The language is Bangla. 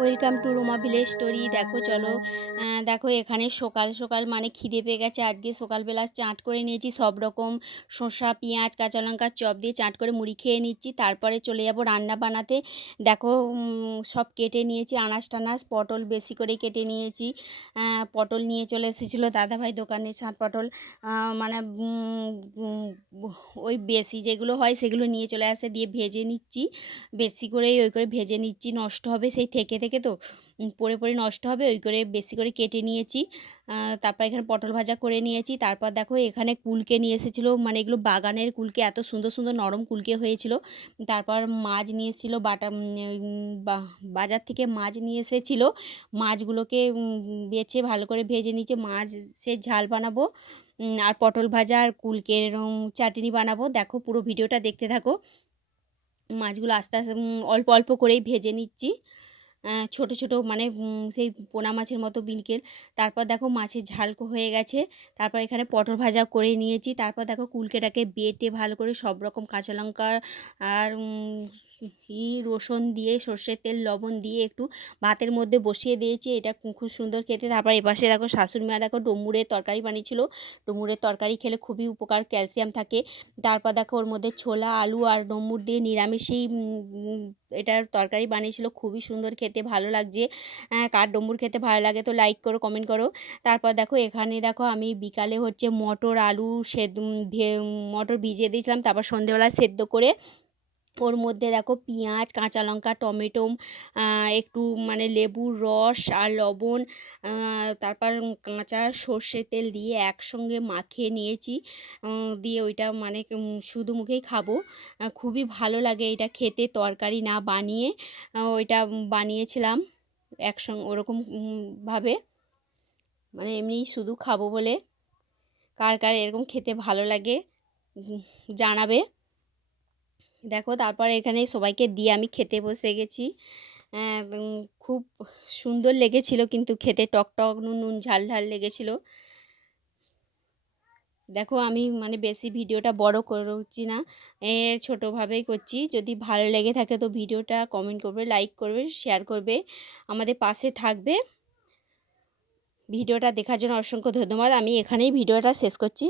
Welcome to Roma village story. দেখো, চলো। দেখো, এখানে সকাল সকাল মানে খিদে পেয়ে গেছে। আজকে সকালবেলা চাট করে নিয়েছি সব রকম। শসা, পেঁয়াজ, কাঁচা লঙ্কার চপ দিয়ে চাট করে মুড়ি খেয়ে নিচ্ছি। তারপরে চলে যাব রান্না বানাতে। দেখো সব কেটে নিয়েছি। আনাজ টানাজ পটল বেশি করে কেটে নিয়েছি। পটল নিয়ে চলে এসেছিল দাদাভাই দোকানে সাত পটল। মানে ওই বেশি যেগুলো হয় সেগুলো নিয়ে চলে আসে, দিয়ে ভেজে নিচ্ছি। বেশি করেই ওই করে ভেজে নিচ্ছি। নষ্ট হবে সেই থেকে থেকে তো উম, পড়ে পড়ে নষ্ট হবে ওই করে বেশি করে কেটে নিয়েছি। তারপর এখানে পটল ভাজা করে নিয়েছি। তারপর দেখো এখানে কুলকে নিয়ে এসেছিল মানে এগুলো বাগানের কুলকে এত সুন্দর সুন্দর নরম কুলকে হয়েছিল। তারপর মাছ নিয়ে এসেছিল বাটা বাজার থেকে মাছ নিয়ে এসেছিল। মাছগুলোকে বেছে ভালো করে ভেজে নিচে মাছের ঝাল বানাবো আর পটল ভাজা আর কুলকের চাটনি বানাবো। দেখো পুরো ভিডিওটা দেখতে থাকো। মাছগুলো আস্তে আস্তে অল্প অল্প করেই ভেজে নিচ্ছি। ছোট ছোট মানে সেই পোনা মাছের মতো বিনকেল। তারপর দেখো মাছের ঝাল হয়ে গেছে। তারপর এখানে পটল ভাজা করে নিয়েছি। তারপর দেখো কুলকেটাকে বেটে ভালো করে সব রকম কাঁচা লঙ্কা আর ই রসুন দিয়ে, সর্ষের তেল, লবণ দিয়ে একটু ভাতের মধ্যে বসিয়ে দিয়েছি। এটা খুব সুন্দর খেতে। তারপর এপাশে দেখো শাশুড়ি মা দেখো ডুমুরের তরকারি বানিয়েছিল। ডুমুরের তরকারি খেলে খুবই উপকার, ক্যালসিয়াম থাকে। তারপর দেখো ওর মধ্যে ছোলা, আলু আর ডুমুর দিয়ে নিরামিষেই এটার তরকারি বানিয়েছিল। খুবই সুন্দর খেতে, ভালো লাগছে। কার ডম্বুর খেতে ভালো লাগে তো লাইক করো কমেন্ট করো। তারপর দেখো এখানে দেখো আমি বিকালে হচ্ছে মটর, আলু সেদ্ধ মটর ভিজিয়ে দিয়েছিলাম। তারপর সন্ধেবেলা সেদ্ধ করে ওর মধ্যে দেখো পেঁয়াজ কাঁচা লঙ্কা টমেটো একটু মানে লেবুর রস আর লবণ তারপর কাঁচা সর্ষের তেল দিয়ে একসঙ্গে মাখিয়ে নিয়েছি। দিয়ে ওইটা মানে শুধু মুখেই খাব। খুবই ভালো লাগে এটা খেতে তরকারি না বানিয়ে। ওইটা বানিয়েছিলাম একসঙ্গে ওরকম উম, ভাবে। মানে এমনি শুধু খাব বলে। কার কার এরকম খেতে ভালো লাগে জানাবে। দেখো তারপর এখানে সবাইকে দিয়ে আমি খেতে বসে গেছি। খুব সুন্দর লেগেছিল কিন্তু খেতে, টক টক নুন নুন ঝাল ঝাল লেগেছিল। দেখো আমি মানে বেশি ভিডিওটা বড় করছি না ছোটোভাবেই করছি। যদি ভালো লেগে থাকে তো ভিডিওটা কমেন্ট করবে লাইক করবে শেয়ার করবে, আমাদের পাশে থাকবে। ভিডিওটা দেখার জন্য অসংখ্য ধন্যবাদ। আমি এখানেই ভিডিওটা শেষ করছি।